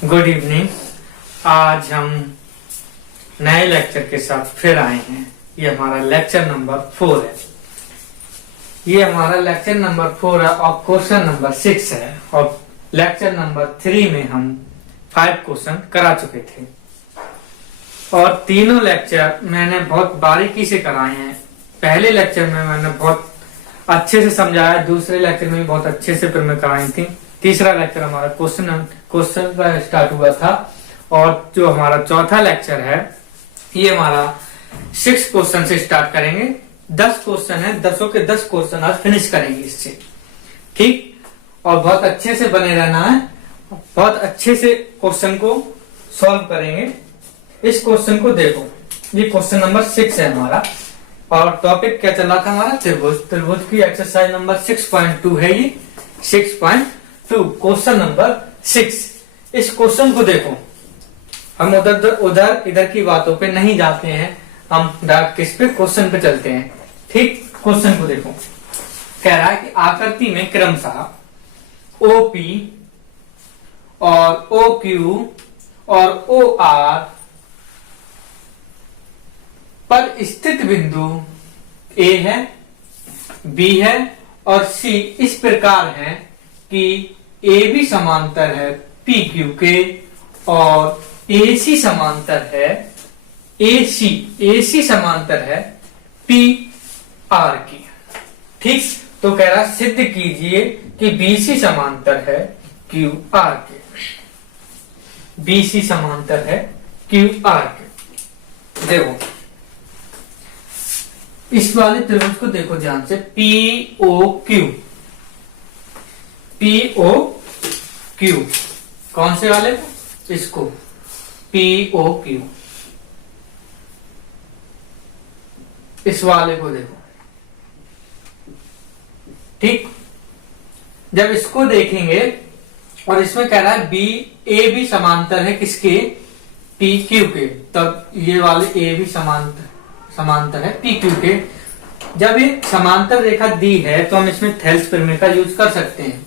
Good evening. आज हम नए लेक्चर के साथ फिर आए हैं। ये हमारा लेक्चर नंबर 4 है। ये हमारा लेक्चर नंबर 4 है और क्वेश्चन नंबर 6 है। और लेक्चर नंबर 3 में हम 5 क्वेश्चन करा चुके थे और तीनों लेक्चर मैंने बहुत बारीकी से कराए हैं। पहले लेक्चर में मैंने बहुत अच्छे से समझाया, दूसरे लेक्चर में भी बहुत अच्छे से फिर मैं कराई थी। तीसरा लेक्चर हमारा क्वेश्चन का स्टार्ट हुआ था और जो हमारा चौथा लेक्चर है ये हमारा 6 क्वेश्चन से स्टार्ट करेंगे। 10 क्वेश्चन है, 10 के 10 क्वेश्चन आज फिनिश करेंगे इससे, ठीक। और बहुत अच्छे से बने रहना है, बहुत अच्छे से क्वेश्चन को सॉल्व करेंगे। इस क्वेश्चन को देखो, ये क्वेश्चन नंबर 6 है हमारा और टॉपिक क्या चल रहा था हमारा, त्रिभुज। त्रिभुज की एक्सरसाइज नंबर 6.2 है ये, 6.2 क्वेश्चन नंबर 6। इस क्वेश्चन को देखो, हम उधर इधर की बातों पे नहीं जाते हैं, हम डायरेक्ट किस पे, क्वेश्चन पे चलते हैं, ठीक। क्वेश्चन को देखो, कह रहा है कि आकृति में क्रमशः OP और OQ और OR पर स्थित बिंदु A है, B है और C इस प्रकार है कि AB समांतर है PQ के और AC समांतर है AC समांतर है PR की, ठीक। तो कह रहा सिद्ध कीजिए कि BC समांतर है QR के, BC समांतर है QR के। देखो इस वाले त्रिभुज को देखो ध्यान से, POQ कौन से वाले को, इसको POQ, इस वाले को देखो, ठीक। जब इसको देखेंगे और इसमें कह रहा है AB समांतर है किसके, PQ के, तब ये वाले AB समांतर है PQ के। जब ये समांतर रेखा दी है तो हम इसमें थेल्स प्रमेय का यूज कर सकते हैं,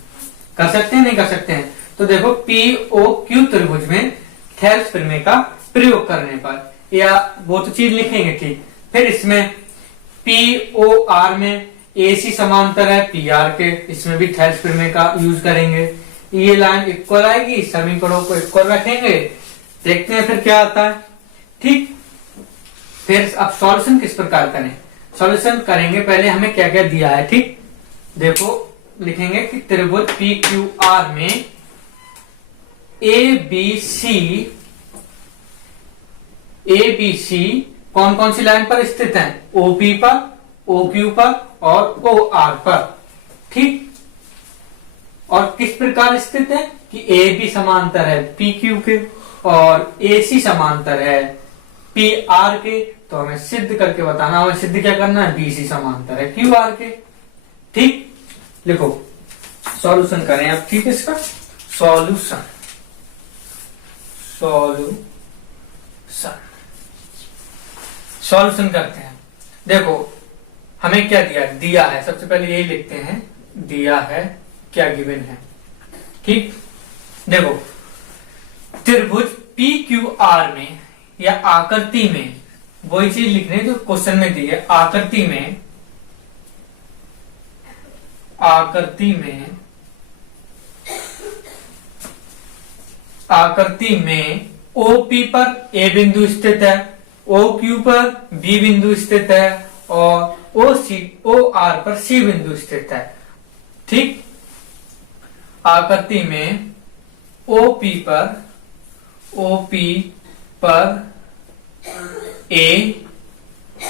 नहीं कर सकते हैं। तो देखो POQ त्रिभुज में थेल्स प्रमेय का प्रयोग करने पर, या वो तो चीज लिखेंगे, ठीक। फिर इसमें POR में AC समांतर है PR के, इसमें भी थेल्स प्रमेय का यूज करेंगे। ये लाइन इक्वल आएगी, समीकरणों को इक्वल रखेंगे, देखते हैं फिर क्या आता है, ठीक। फिर अब सॉल्यूशन किस प्रकार करें, सॉल्यूशन करेंगे पहले हमें क्या क्या दिया है, ठीक। देखो लिखेंगे कि त्रिभुज PQR में ABC कौन कौन सी लाइन पर स्थित है, OP पर, OQ पर और OR पर, ठीक। और किस प्रकार स्थित है कि AB समांतर है PQ के और AC समांतर है PR के। तो हमें सिद्ध करके बताना, हमें सिद्ध क्या करना है, BC समांतर है QR के, ठीक। लिखो सॉल्यूशन करें अब, ठीक। इसका सॉल्यूशन करते हैं। देखो हमें क्या दिया है, सबसे पहले यही लिखते हैं, दिया है क्या गिवन है, ठीक। देखो त्रिभुज PQR में या आकृति में, वही चीज लिख रहे हैं जो क्वेश्चन में दी है, आकृति में OP पर A बिंदु स्थित है, OQ पर B बिंदु स्थित है और OR पर C बिंदु स्थित है, ठीक। आकृति में OP पर A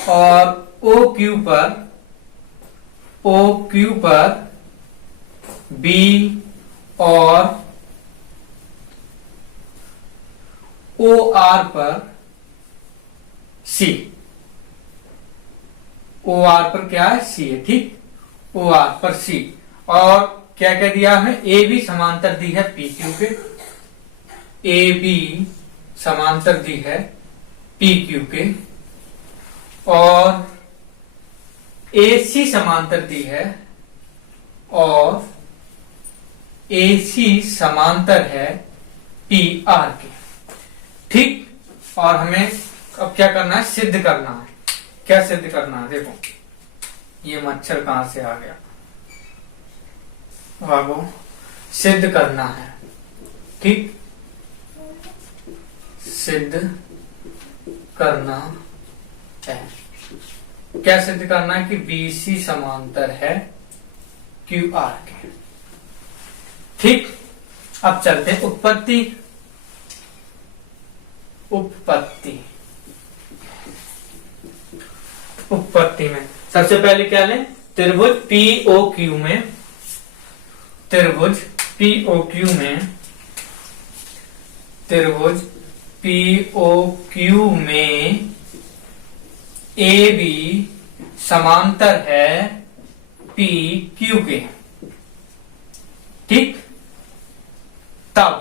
और OQ पर B और OR पर C, OR पर क्या है, C है, ठीक। OR पर C और क्या क्या दिया है, AB समांतर दी है PQ के, AB समांतर दी है PQ के और AC समांतर दी है और AC समांतर है पी आर के। ठीक, और हमें अब क्या करना है, सिद्ध करना है। क्या सिद्ध करना है, देखो ये मच्छर कहां से आ गया, वो सिद्ध करना है। ठीक, सिद्ध करना है। क्या सिद्ध करना है कि BC समांतर है QR के। ठीक, अब चलते हैं उत्पत्ति। उत्पत्ति में सबसे पहले क्या लें, त्रिभुज POQ में, त्रिभुज POQ में, त्रिभुज POQ में AB समांतर है PQ के। ठीक, तब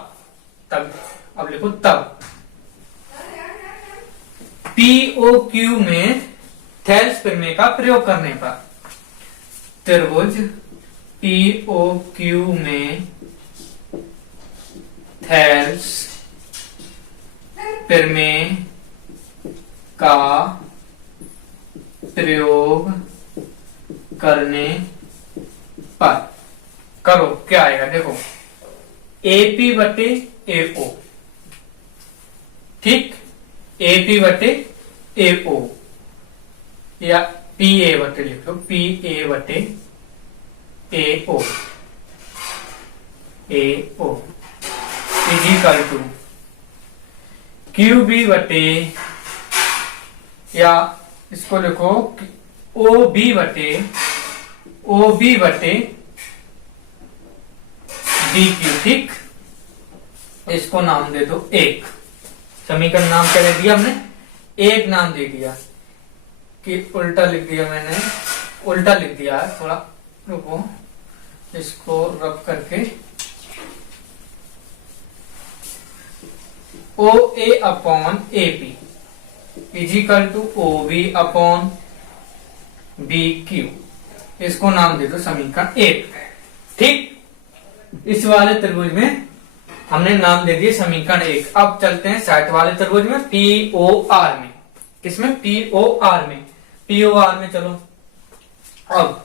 अब लिखो तब POQ में थेल्स प्रमेय का प्रयोग करने पर, त्रिभुज POQ में थेल्स प्रमेय का प्रयोग करने पर करो क्या आएगा, देखो AP बटे AO। ठीक, AP बटे AO या PA बटे लिख लो, PA बटे AO, AO is equal to QB बटे, या इसको लिखो OB बटे BQ। ठीक, इसको नाम दे दो एक। समीकरण नाम क्या दे दिया हमने, एक नाम दे दिया कि उल्टा लिख दिया मैंने, उल्टा लिख दिया है, थोड़ा रुको इसको रब करके, OA upon AP is equal to OB upon BQ। इसको नाम दे दो समीकरण एक। ठीक, इस वाले त्रिभुज में हमने नाम दे दिए समीकरण एक। अब चलते हैं साइड वाले त्रिभुज में, POR में। किसमें, POR में, POR में चलो। अब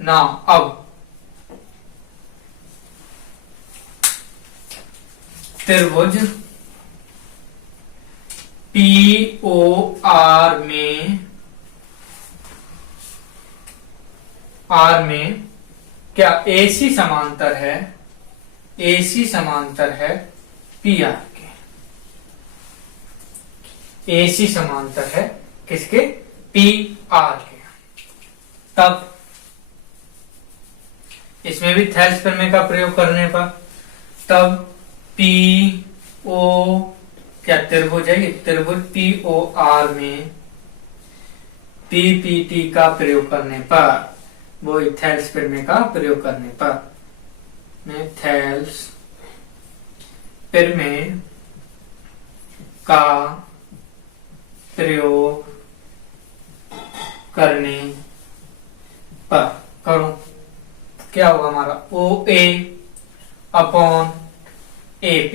नाम, अब त्रिभुज POR में, R में क्या AC समांतर है, AC समांतर है PR के। AC समांतर है किसके, PR के। तब इसमें भी थेल्स प्रमेय का प्रयोग करने पर, तब PO क्या त्रिभुज है, त्रिभुज POR में PPT का प्रयोग करने पर, वो थेल्स प्रमेय का प्रयोग करने पर, में थेल्स प्रमेय का प्रयोग करने पर करो क्या होगा हमारा, OA upon AP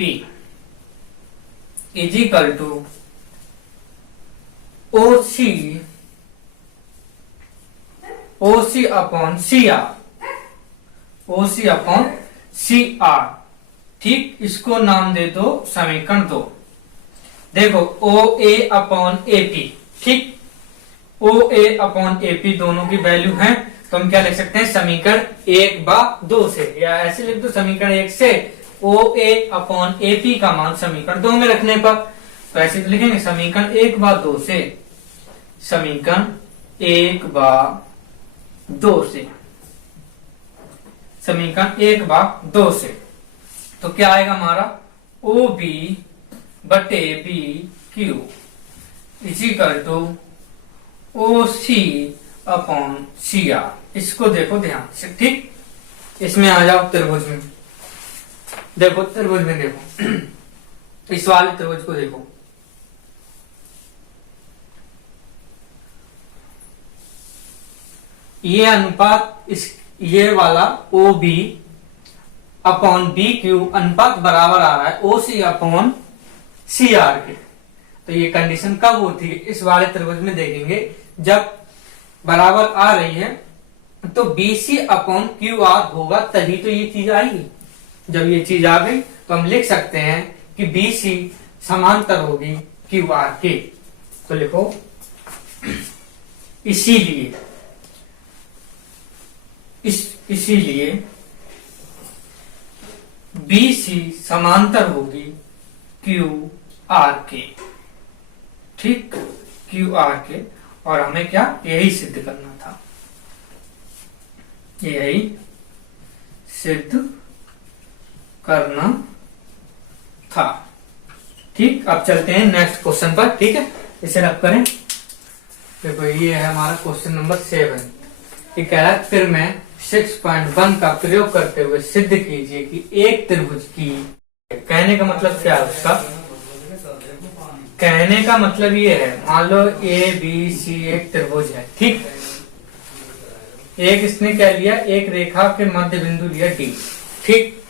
is equal to OC upon CR, OC upon CR। ठीक, इसको नाम दे दो समीकरण दो। देखो OA अपॉन AP, ठीक, OA अपॉन AP दोनों की वैल्यू है, तो हम क्या लिख सकते हैं, समीकरण 1/2 से, या ऐसे लिख दो समीकरण 1 से OA अपॉन AP का मान समीकरण 2 में रखने पर, तो ऐसे तो लिखेंगे समीकरण 1/2 से, समीकरण 1/2 से, समीकरण 1/2 से। तो क्या आएगा हमारा, OB बटे BQ is equal to OC upon CR। इसको देखो ध्यान से। ठीक, इसमें आ जाओ त्रिभुज में, देखो त्रिभुज में देखो इस वाले त्रिभुज को देखो, ये अनुपात, इस ये वाला OB अपॉन बी क्यू अनुपात बराबर आ रहा है ओ सी अपॉन सी आर के। तो ये कंडीशन कब होती है इस वाले त्रिभुज में देखेंगे, जब बराबर आ रही है तो B C upon Q R होगा, तभी तो ये चीज आएगी। जब ये चीज आ गई तो हम लिख सकते हैं कि बी सी समांतर होगी क्यू आर के। तो लिखो इसीलिए बी सी समांतर होगी क्यू आर के। ठीक, क्यू आर के। और हमें क्या यही सिद्ध करना था, यही सिद्ध करना था। ठीक, अब चलते हैं नेक्स्ट क्वेश्चन पर। ठीक है, इसे रब करें। देखो ये है हमारा क्वेश्चन नंबर 7। ये कह रहा है फिर मैं 6.1 का प्रयोग करते हुए सिद्ध कीजिए कि एक त्रिभुज की, कहने का मतलब क्या है उसका, कहने का मतलब ये है, मान लो ए बी सी एक त्रिभुज है। ठीक, एक इसने क्या लिया, एक रेखा के मध्य बिंदु लिया डी। ठीक,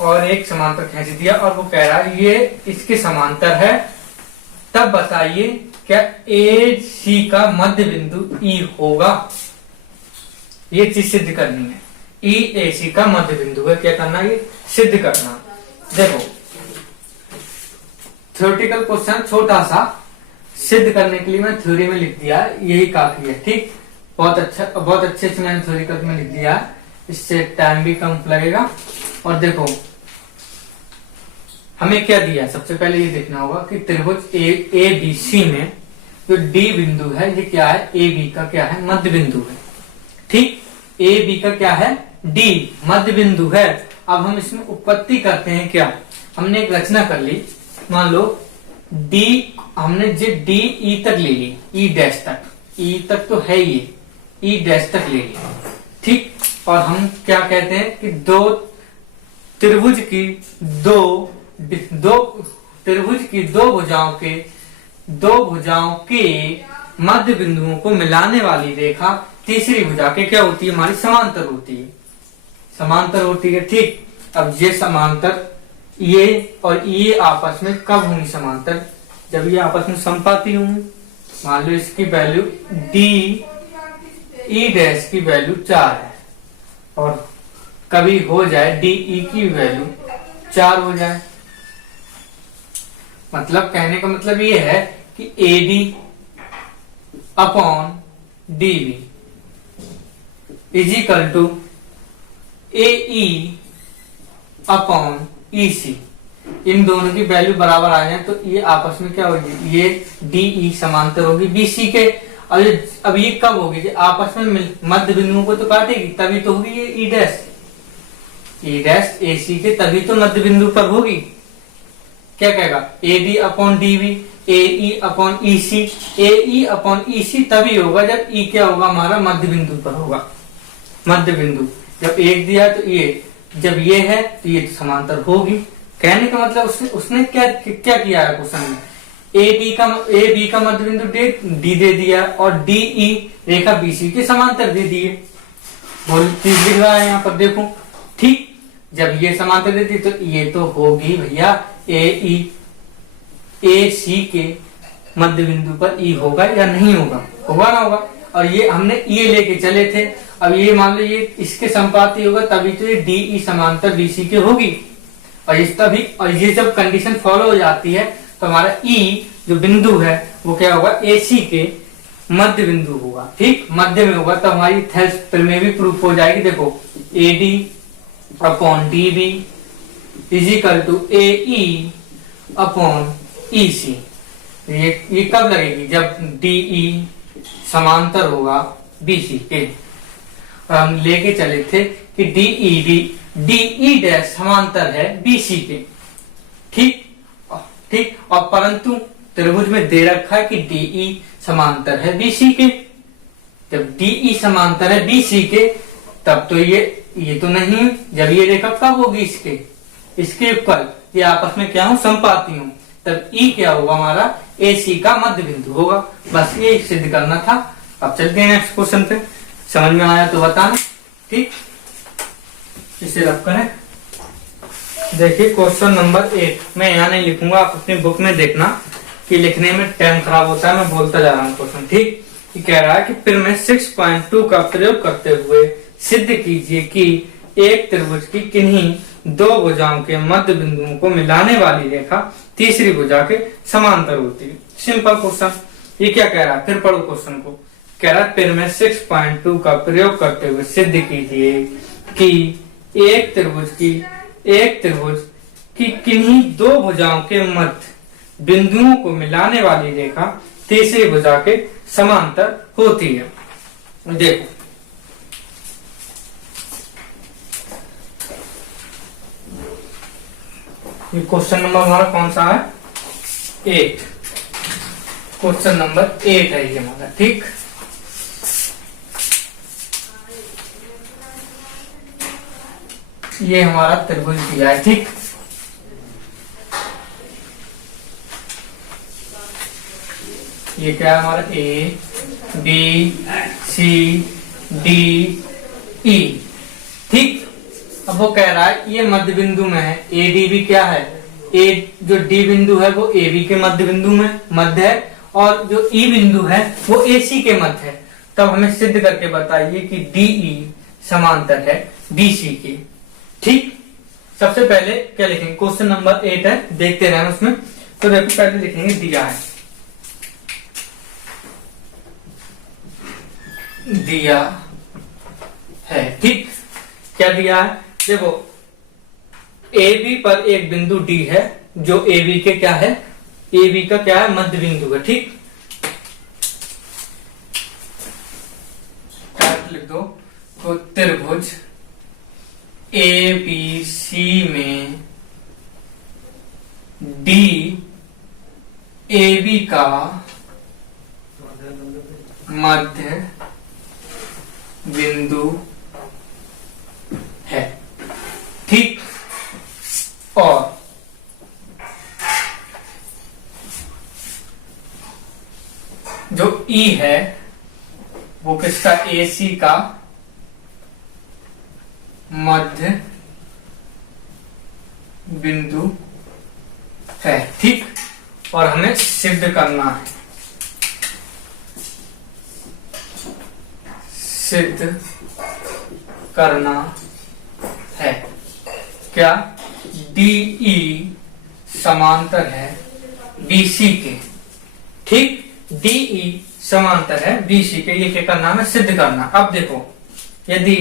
और एक समांतर खींच दिया और वो कह रहा है ये इसके समांतर है। तब बताइए क्या ए सी का मध्य बिंदु ई होगा। ये चीज सिद्ध करनी है, ई ए सी का मध्य बिंदु है। क्या करना है, ये सिद्ध करना। देखो थ्योरेटिकल क्वेश्चन छोटा सा, सिद्ध करने के लिए मैं थ्योरी में लिख दिया, यही काफी है। ठीक, बहुत अच्छे से मैंने थ्योरेटिकल में लिख दिया, इससे टाइम भी कम लगेगा। और देखो हमें क्या दिया, सबसे पहले ये देखना होगा कि त्रिभुज ए बी सी में जो डी बिंदु है ये क्या है, ए बी का क्या है, मध्य बिंदु है। ठीक, ए बी का क्या है, डी मध्य बिंदु है। अब हम इसमें उत्पत्ति करते हैं। क्या, हमने एक रचना कर ली, मान लो डी, हमने जो डी ई तक ले ली, ई डैश तक, ई तक तो है ये, ई डैश तक ले ली। ठीक, और हम क्या कहते हैं कि दो त्रिभुज की दो भुजाओं के मध्य बिंदुओं को मिलाने वाली रेखा तीसरी भुजा के क्या होती है, हमारी समांतर होती है, समांतर होती है। ठीक, अब ये समांतर, ये और ये आपस में कब होंगी समांतर, जब ये आपस में समपाती होंगी। मान लो इसकी वैल्यू डी ई डैश की वैल्यू 4 है और कभी हो जाए डी ई की वैल्यू 4 हो जाए। मतलब कहने का मतलब ये है कि A D upon D B is equal to A E upon E C. इन दोनों की वैल्यू बराबर आ जाए तो ये आपस में क्या होगी, ये डी ई समांतर होगी बी सी के। अब ये कब होगी, जो आपस में मध्य बिंदुओं को तो काटेगी, तभी तो होगी ये ई डैश ए सी के, तभी तो मध्य बिंदु पर होगी। क्या कहेगा, A D upon D B, A E upon E C. A E upon E C तभी होगा जब ई क्या होगा, हमारा मध्य बिंदु पर होगा। मध्य बिंदु जब एक दिया तो ये, जब ये है तो ये समांतर होगी। कहने का मतलब उसने क्या किया है क्वेश्चन में, ए बी का मध्य बिंदु डी दे दिया और डी ई रेखा बी सी के समांतर दे दिए। बोल चीज लिख रहा है यहाँ पर, देखो। ठीक, जब ये समांतर देती तो ये तो होगी भैया ए सी के मध्य बिंदु पर ई होगा या नहीं होगा, होगा ना होगा। और ये हमने ये लेके चले थे, अब ये मान लो ये इसके संपाती होगा तभी तो ये डी ई समांतर बी सी के होगी। और इस तभी, और ये जब कंडीशन फॉलो हो जाती है तो हमारा ई जो बिंदु है वो क्या होगा, ए सी के मध्य बिंदु होगा। ठीक, मध्य में होगा तो हमारी थेल्स में भी प्रूफ हो जाएगी। देखो A D upon D B is equal to A E upon E C. ये कब लगेगी, जब डी ई समांतर होगा बी सी के। और हम लेके चले थे कि डी ई डैश समांतर है बी सी के। ठीक, और परंतु त्रिभुज में दे रखा है कि डी ई समांतर है बी सी के। जब डी ई समांतर है बी सी के तब तो ये तो नहीं, जब ये रेखा कब होगी, इसके ऊपर ये आपस में क्या हो, संपाती हो, तब ई क्या होगा, हमारा ए सी का मध्य बिंदु होगा। बस ये सिद्ध करना था। अब चलते हैं नेक्स्ट क्वेश्चन पे, समझ में आया तो बताना। ठीक, इसे रब करें। देखिए क्वेश्चन नंबर 8, मैं यहाँ नहीं लिखूंगा, आप अपनी बुक में देखना कि लिखने में टाइम खराब होता है, मैं बोलता जा रहा हूँ क्वेश्चन। ठीक, ये कह रहा है कि फिर मैं 6.2 का प्रयोग करते हुए सिद्ध कीजिए कि एक त्रिभुज की किन्हीं दो भुजाओं के मध्य बिंदुओं को मिलाने वाली रेखा तीसरी भुजा के समांतर होती है। Simple question. ये क्या कह रहा है, फिर पढ़ो क्वेश्चन को। कह रहा है फिर मैं 6.2 का प्रयोग करते हुए सिद्ध कीजिए कि एक त्रिभुज की किन्हीं दो भुजाओं के मध्य बिंदुओं को मिलाने वाली रेखा तीसरी भुजा के समांतर होती है। देखो ये क्वेश्चन नंबर हमारा कौन सा है, 8। क्वेश्चन नंबर 8 है ये हमारा। ठीक, ये हमारा त्रिभुज दिया है। ठीक, ये क्या है हमारा, A B C D E. ठीक, अब वो कह रहा है ये मध्य बिंदु में है, ए डी बी क्या है, ए जो डी बिंदु है वो ए बी के मध्य बिंदु में मध्य है, और जो ई बिंदु है वो ए सी के मध्य है। तब हमें सिद्ध करके बताइए कि डी ई समांतर है डी सी के। ठीक, सबसे पहले क्या लिखेंगे, क्वेश्चन नंबर 8 है, देखते रहना उसमें। तो देखो पहले लिखेंगे दिया है। ठीक, क्या दिया है, देखो ए बी पर एक बिंदु डी है जो ए बी के क्या है, ए बी का क्या है, मध्य बिंदु है। ठीक, लिख दो। तो त्रिभुज ए बी सी में डी ए बी का मध्य बिंदु है। ठीक, और जो ई है वो किसका, ए सी का मध्य बिंदु है। ठीक, और हमें सिद्ध करना है, सिद्ध करना है क्या, डीई समांतर है बीसी के। ठीक, डीई समांतर है बीसी के, ये क्या करना है, सिद्ध करना। अब देखो यदि,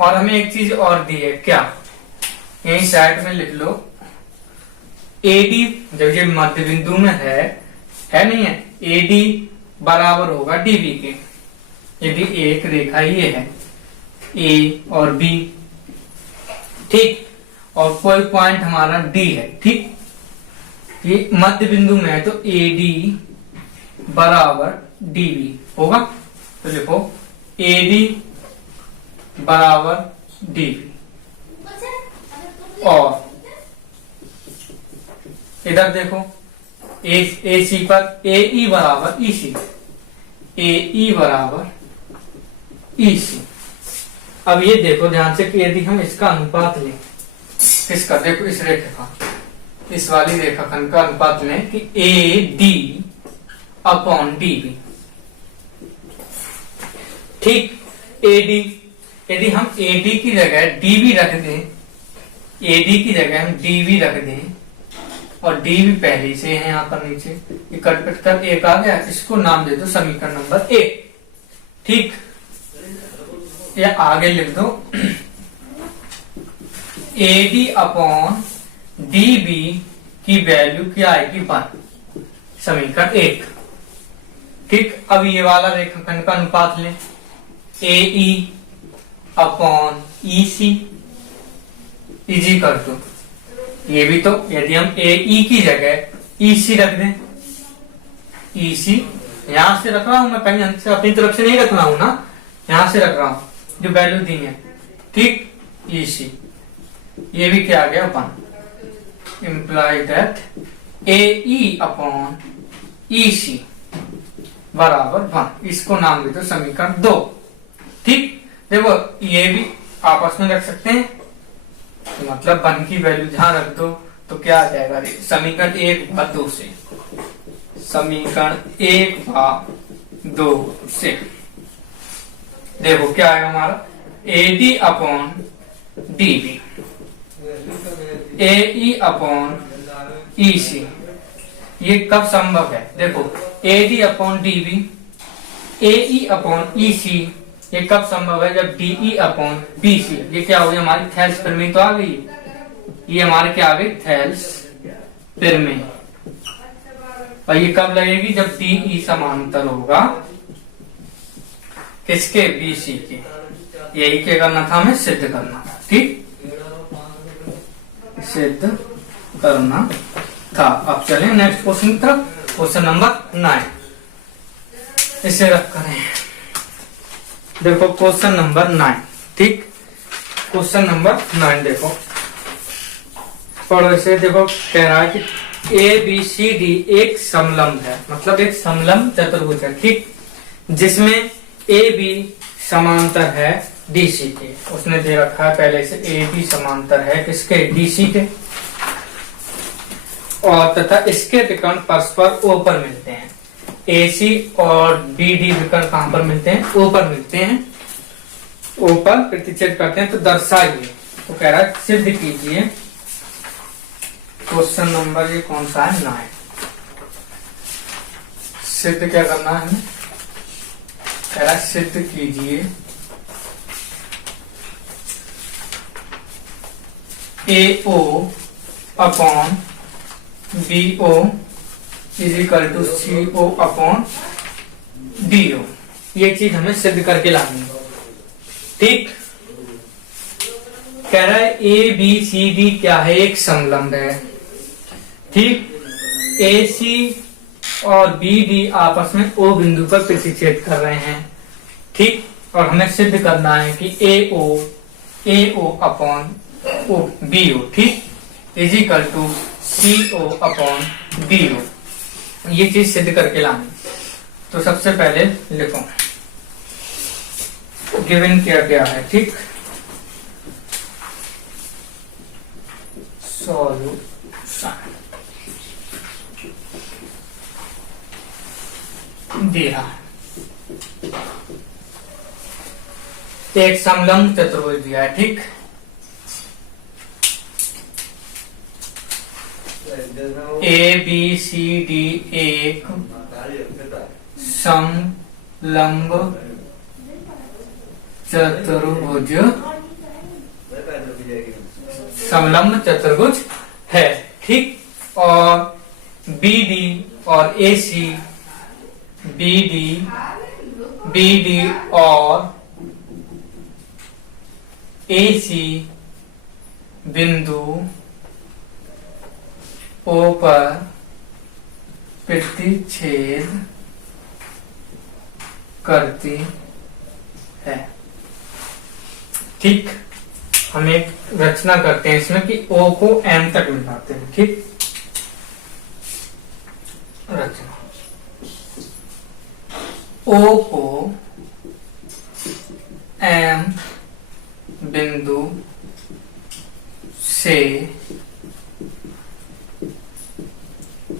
और हमें एक चीज और दी है, क्या, यही साइड में लिख लो, एडी जब ये मध्य बिंदु में है नहीं है, एडी बराबर होगा डीबी के। यदि एक रेखा ये है ए और बी, ठीक, और कोई पॉइंट हमारा डी है। ठीक, ये मध्य बिंदु में है तो ए डी बराबर डी बी होगा। तो लिखो ए डी बराबर डी बी, और इधर देखो ए सी पर ए ई बराबर ई सी, ए ई बराबर ई सी। अब ये देखो ध्यान से कि यदि हम इसका अनुपात लें, किसका, देखो इस रेखा का, इस वाली रेखाखंड का अनुपात लें कि A D upon D B. ठीक, ए डी, यदि हम ए डी की जगह डी बी रख दें, ए डी की जगह हम डी बी रख दें, और डी भी पहले से है यहाँ पर नीचे, ये कट कट कर एक आ गया, इसको नाम दे दो समीकरण नंबर 1। ठीक, या आगे लिख दो A D upon D B की वैल्यू क्या आएगी 1, समीकरण 1। ठीक, अब ये वाला रेखाखंड का अनुपात लें, ए ई अपॉन ई सी इजी कर दो। ये भी तो यदि हम ए ई की जगह ई सी रख दें, ई सी यहां से रख रहा हूं मैं, कहीं से अपनी तरफ से नहीं रख रहा हूं ना, यहां से रख रहा हूं जो वैल्यू दी है। ठीक, ई सी, ये भी क्या आ गया 1, imply that A E upon E C बराबर 1। इसको नाम दे दो समीकरण 2। ठीक, देखो ये भी आपस में रख सकते हैं, तो मतलब 1 की वैल्यू जहां रख दो तो क्या आ जाएगा, समीकरण 1/2 से, समीकरण 1/2 से देखो क्या आएगा हमारा, AD upon DB AE upon EC। ये कब संभव है, देखो AD upon DB AE upon EC ये कब संभव है, जब DE अपॉन BC। ये क्या हो गई हमारी थेल्स प्रमेय तो आ गई, ये हमारे क्या आ गई थेल्स प्रमेय। और ये कब लगेगी, जब DE समांतर होगा किसके, BC के। यही क्या करना था, हमें सिद्ध करना था, ठीक, सिद्ध करना था। अब चलें नेक्स्ट क्वेश्चन की तरफ, क्वेश्चन नंबर 9। इसे रख करें, देखो क्वेश्चन नंबर 9, ठीक, क्वेश्चन नंबर 9 देखो पढ़ो इसे। देखो कह रहा है कि ABCD एक समलंब है, मतलब एक समलंब चतुर्भुज है, ठीक, जिसमें AB समांतर है DC के। उसने दे रखा है पहले से AB समांतर है किसके, DC के, और तथा इसके विकर्ण परस्पर O पर मिलते हैं। AC और BD विकर्ण कहां पर मिलते हैं, O पर मिलते हैं, O पर प्रतिच्छेद करते हैं, तो दर्शाइए। तो कह रहा है सिद्ध कीजिए, क्वेश्चन नंबर ये कौन सा है, 9। सिद्ध क्या करना है हमें, कह रहा है सिद्ध कीजिए AO upon BO is equal to CO upon DO। ये चीज हमें सिद्ध करके लानी है, ठीक। कह रहा है ABCD क्या है, एक समलंब है, ठीक। AC और BD आपस में O बिंदु पर प्रतिच्छेद कर रहे हैं, ठीक। और हमें सिद्ध करना है कि AO अपॉन BO, ठीक, is equal to CO upon DO। ये चीज सिद्ध करके लानी। तो सबसे पहले लिखो गिवन क्या क्या है, ठीक, सॉल्यूशन दिया है, एक समलंब चतुर्भुज दिया है, ठीक। ABCD एक समलंब चतुर्भुज, समलंब चतुर्भुज है, ठीक। और BD और AC, BD और AC बिंदु O पर प्रतिच्छेद करती है, ठीक। हम एक रचना करते हैं इसमें कि O को M तक मिलाते हैं, ठीक। रचना O को M बिंदु से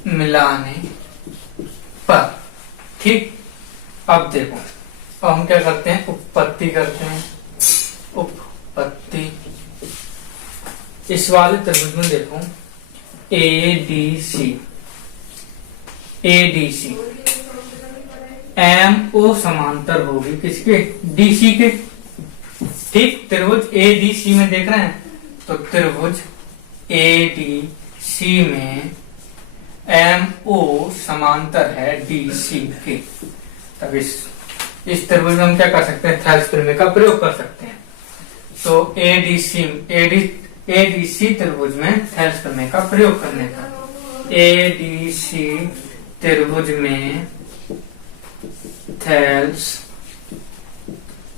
मिलाने पर, ठीक। अब देखो, अब हम क्या करते हैं, उत्पत्ति करते हैं, उत्पत्ति। इस वाले त्रिभुज में देखो ADC MO समांतर होगी किसके, DC के, ठीक। त्रिभुज ADC में देख रहे हैं, तो त्रिभुज ADC में MO समांतर है DC के। तब इस त्रिभुज में हम क्या कर सकते हैं, थेल्स प्रमेय का प्रयोग कर सकते हैं। तो ADC त्रिभुज में थेल्स प्रमेय का प्रयोग करने का, ADC त्रिभुज में थेल्स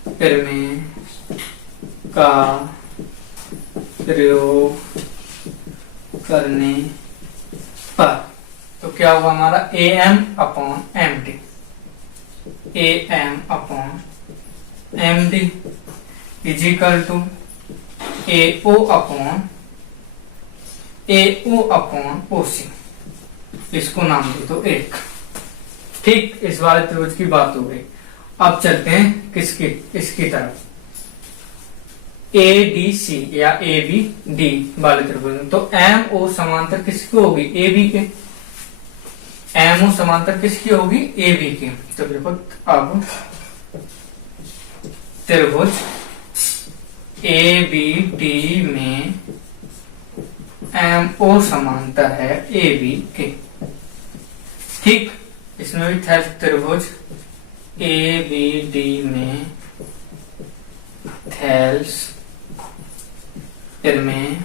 प्रमेय का प्रयोग करने पर, तो क्या हुआ हमारा AM upon MD is equal to AO upon OC, इसको नाम दे दो 1। ठीक, इस वाले त्रिभुज की बात हो गई। अब चलते हैं किसकी, इसकी तरफ, ADC या ABD वाले त्रिभुज। तो MO समांतर किसकी होगी, AB के। MO समांतर किसकी होगी, AB की। तो देखो अब त्रिभुज ABD में MO समांतर है AB के। ठीक, इसमें भी था त्रिभुज ABD में थेल्स में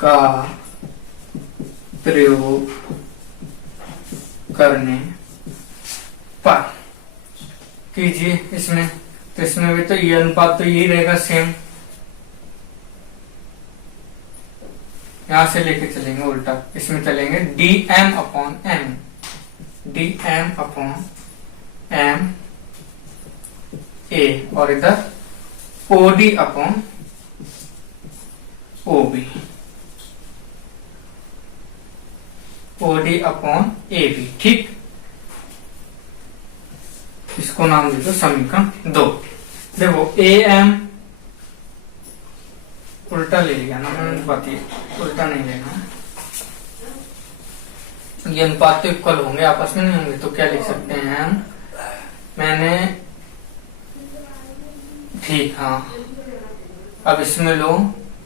का प्रयोग करने पर कीजिए इसमें। तो इसमें भी तो ये अनुपात तो यही रहेगा सेम, यहां से लेके चलेंगे उल्टा, इसमें चलेंगे DM upon M, DM upon M A, और इधर OD upon OB, OD upon AB। ठीक, इसको नाम दे दो समीकरण 2। देखो AM उल्टा ले लिया ना मैंने, बाती उल्टा नहीं लेना, ये अनुपात तो इक्वल होंगे, आपस में नहीं होंगे। तो क्या लिख सकते हैं हम, मैंने, ठीक, हाँ। अब इसमें लो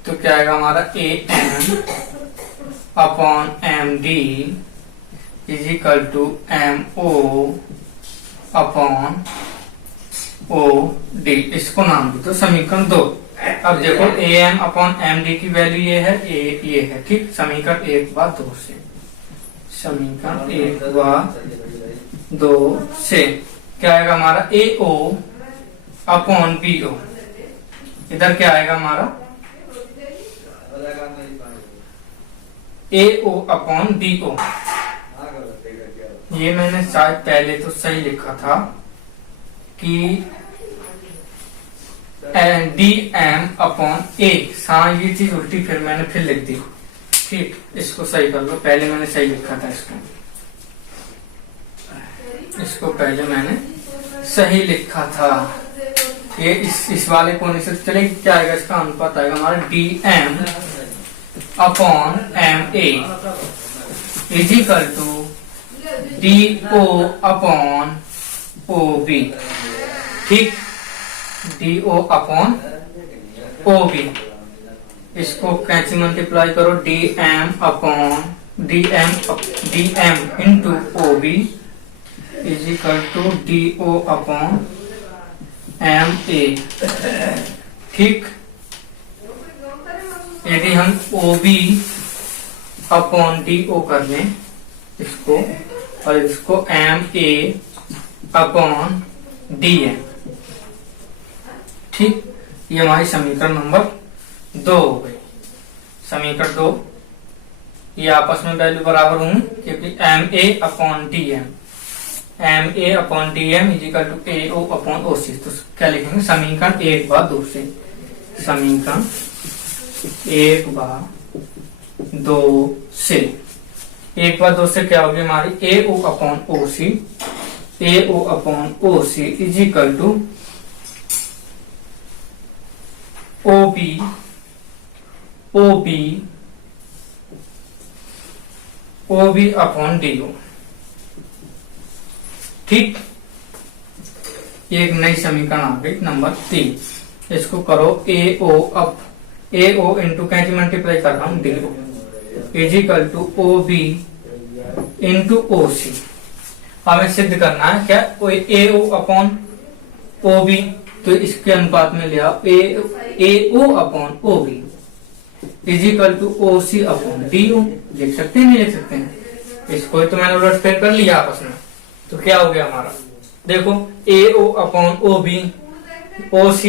तो क्या आएगा हमारा AM upon MD is equal to MO upon OD, इसको नाम दो तो समीकरण 2। अब देखो AM अपॉन MD की वैल्यू ये है, ये है। ठीक, समीकरण 1 व 2 से, समीकरण 1 व 2 से क्या आएगा हमारा AO अपॉन BO, इधर क्या आएगा हमारा AO अपॉन BO। ये मैंने शायद पहले तो सही लिखा था कि DM अपॉन A, हाँ ये चीज उल्टी फिर मैंने फिर लिख दी। ठीक, इसको सही कर लो, पहले मैंने सही लिखा था इसको पहले मैंने सही लिखा था। ये इस वाले कोने से चलेगी, क्या आएगा इसका अनुपात आएगा हमारा DM upon MA is equal to DO upon OB। ठीक, DO अपॉन OB, इसको कैंची मल्टीप्लाई करो, DM upon DM into OB is equal to DO upon MA। ठीक, यदि हम OB अपॉन DO कर लें इसको, और इसको MA अपॉन DM। ठीक, ये हमारी समीकरण नंबर 2 हो गई। समीकरण 2, ये आपस में वैल्यू बराबर होंगी क्योंकि MA upon DM, MA upon DM is equal to AO upon OC। तो क्या लिखेंगे, समीकरण 1 व 2 से, समीकरण 1 व 2 से, 1 व 2 से क्या होगी हमारी AO upon OC, AO upon OC is equal to OB upon DO। ठीक, एक नई समीकरण आ गई नंबर 3। इसको करो AO इंटू कैंची मल्टीप्लाई कर रहा हूं DO is equal to OB into OC। हमें सिद्ध करना है क्या, AO अपॉन OB, तो इसके अनुपात में लिया AO upon OB is equal to OC upon DO। लिख सकते हैं, नहीं लिख सकते हैं, इसको तो मैंने उलट फेर कर लिया आपस में। तो क्या हो गया हमारा, देखो AO अपॉन OB, OC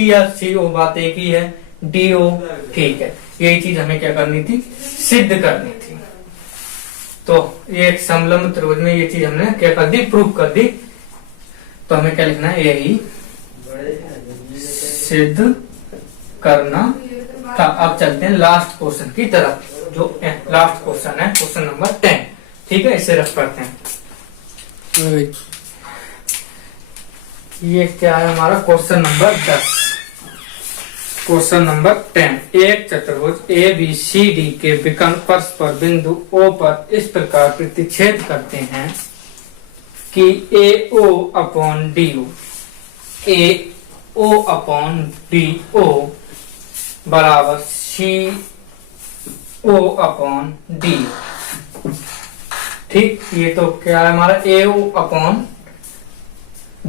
या CO बात एक ही है, DO। ठीक है, यही चीज हमें क्या करनी थी, सिद्ध करनी थी। तो ये एक समलंब त्रिभुज में ये चीज हमने क्या कर दी, प्रूफ कर दी। तो हमें क्या लिखना है, यही सिद्ध करना था। अब चलते हैं लास्ट क्वेश्चन की तरफ, जो लास्ट क्वेश्चन है, क्वेश्चन नंबर 10। ठीक है, इसे रख करते हैं। ये क्या है हमारा क्वेश्चन नंबर 10। क्वेश्चन नंबर 10, एक चतुर्भुज ए बी सी डी के विकर्ण स्पर्श पर बिंदु O पर इस प्रकार प्रतिच्छेद करते हैं कि AO upon DO AO upon DO बराबर CO अपॉन D। ठीक, ये तो क्या है हमारा AO अपॉन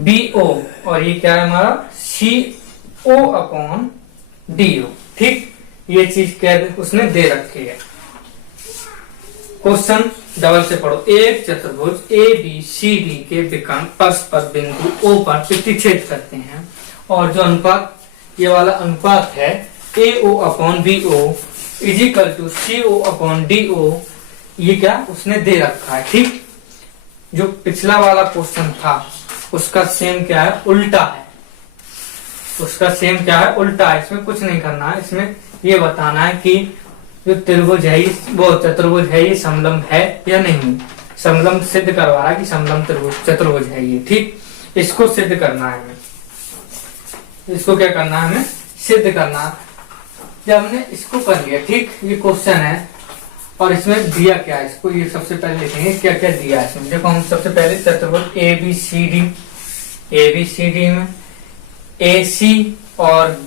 BO और ये क्या है हमारा CO अपॉन DO। ठीक, ये चीज क्या उसने दे रखी है। क्वेश्चन डबल से पढ़ो। एक चतुर्भुज ए बी सी डी के विकर्ण परस्पर बिंदु O पर प्रतिच्छेद करते हैं और जो अनुपात, ये वाला अनुपात है AO upon BO is equal to CO upon DO, ये क्या उसने दे रखा है। ठीक, जो पिछला वाला क्वेश्चन था उसका सेम क्या है, उल्टा है। उसका सेम क्या है, उल्टा है। इसमें कुछ नहीं करना है, इसमें ये बताना है कि जो त्रिभुज है वो चतुर्भुज है, ये समलंब है या नहीं। समलंब सिद्ध करवा रहा है कि समलंब चतुर्भुज है ये। ठीक, इसको सिद्ध करना है हमें, इसको क्या करना है हमें, सिद्ध करना। जब हमने इसको कर लिया, ठीक, ये क्वेश्चन है और इसमें दिया क्या है, इसको ये सबसे पहले लिखेंगे क्या क्या दिया है इसमें। देखो, हम सबसे पहले चतुर्भुज ABCD में AC और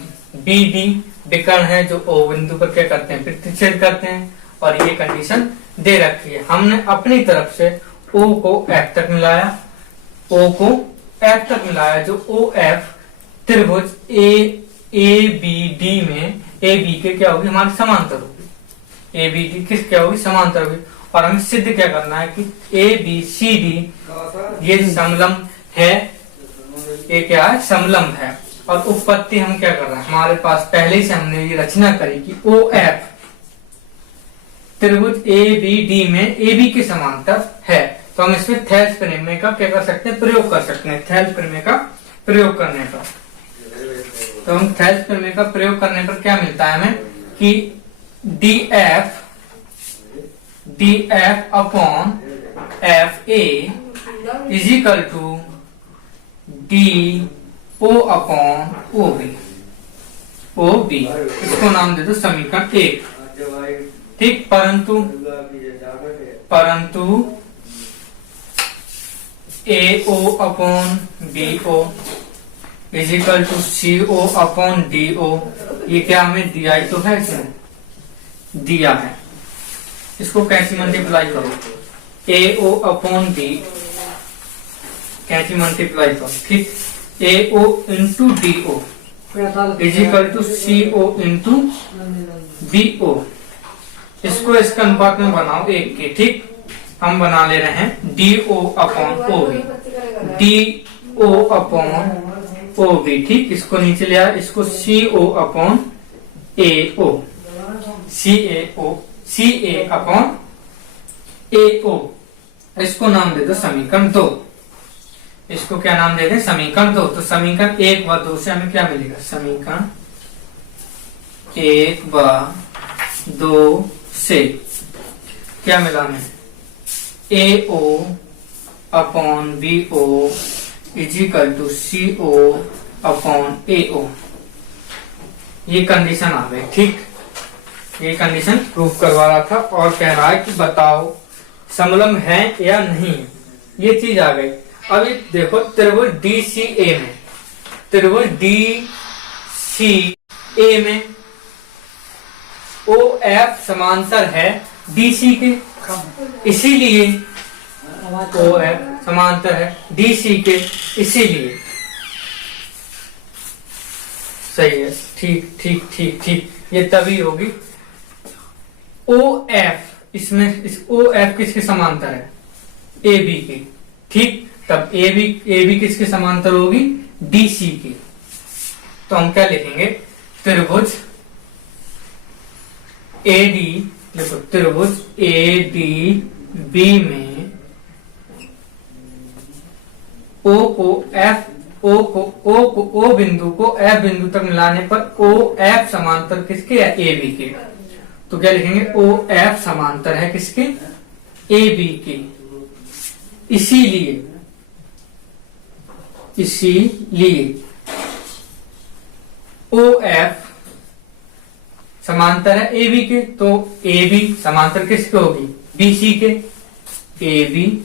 BD विकर्ण है जो O बिंदु पर क्या करते हैं, प्रतिच्छेद करते हैं और ये कंडीशन दे रखी है। हमने अपनी तरफ से O को F तक मिलाया, O को F तक मिलाया, जो OF त्रिभुज ABD में AB के क्या होगी, हमारी समांतर होगी। ABD किस क्या होगी, समांतर होगी। और हमें सिद्ध क्या करना है कि ABCD ये समलंब है, ये क्या है, समलंब है। और उत्पत्ति हम क्या कर रहे हैं, हमारे पास पहले से हमने ये रचना करी कि OF त्रिभुज ABD में AB के समांतर है। तो हम इसमें थेल्स प्रमेय का क्या कर सकते हैं, प्रयोग कर सकते हैं। थेल्स प्रमेय का प्रयोग करने पर, तो हम थेल्स प्रमेय का प्रयोग करने पर क्या मिलता है हमें कि DF upon FA is equal to DO upon OB। इसको नाम दे दो समीकरण 1। ठीक, परंतु AO upon BO is equal to CO upon DO, ये क्या हमें दिया ही तो है, इसमें दिया है। इसको कैसे मल्टीप्लाई करो, AO अपॉन B कैसे मल्टीप्लाई करो। ठीक, AO into DO is equal to CO into BO। इसको इसका अनुपात में बनाओ 1 के। ठीक, हम बना ले रहे हैं DO upon OB, DO upon OB। ठीक, इसको नीचे ले आया, इसको CO upon AO, CA upon AO। इसको नाम दे दो समीकरण 2। इसको क्या नाम दे दें, समीकरण 2। तो समीकरण 1 व 2 से हमें क्या मिलेगा, समीकरण 1 व 2 से क्या मिला हमें, AO upon BO is equal to CO upon AO। ये कंडीशन आ गई। ठीक, ये कंडीशन प्रूफ करवा रहा था और कह रहा है कि बताओ समलंब है या नहीं, ये चीज आ गई। अभी देखो, त्रिभुज DCA में, त्रिभुज DCA में OF समांतर है DC के, इसीलिए OF समांतर है DC के, इसीलिए सही है। ठीक ठीक ठीक ठीक, ये तभी होगी। OF इसमें OF किसके समांतर है, AB के। ठीक, तब AB किसके समांतर होगी, DC की। तो हम क्या लिखेंगे, त्रिभुज AD, देखो त्रिभुज ADB में O को ओ बिंदु को एफ बिंदु तक मिलाने पर ओ एफ समांतर किसके है, ए बी के। तो क्या लिखेंगे, ओ एफ समांतर है किसके, ए बी के। इसीलिए ओ एफ समांतर है ए बी के, तो ए बी समांतर किसके होगी, बी सी के। ए बी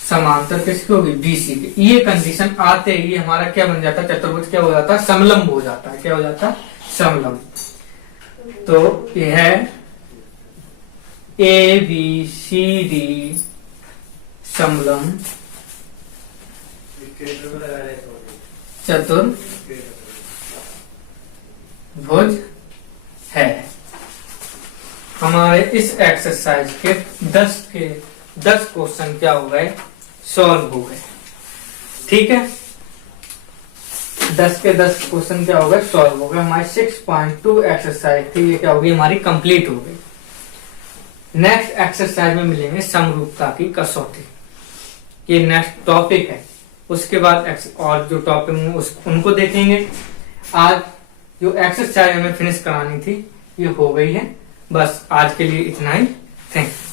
समांतर किसकी होगी, बीसी के। ये कंडीशन आते ही हमारा क्या बन जाता है, चतुर्भुज क्या हो जाता है, समलंब हो जाता है। क्या हो जाता है, समलंब। तो यह ए बी सी डी समलंब चतुर्भुज है। हमारे इस एक्सरसाइज के 10 क्वेश्चन क्या हो गए, सॉल्व हो गए। ठीक है, 10 के 10 क्वेश्चन क्या हो गए, सॉल्व हो गए। हमारी 6.2 एक्सरसाइज थी, ये क्या होगी, हमारी कंप्लीट हो गई। नेक्स्ट एक्सरसाइज में मिलेंगे समरूपता की कसौटी। ये नेक्स्ट टॉपिक है, उसके बाद और जो टॉपिक उनको देखेंगे। आज जो एक्सरसाइज हमें फिनिश करानी थी ये हो गई है। बस आज के लिए इतना ही। Thank you.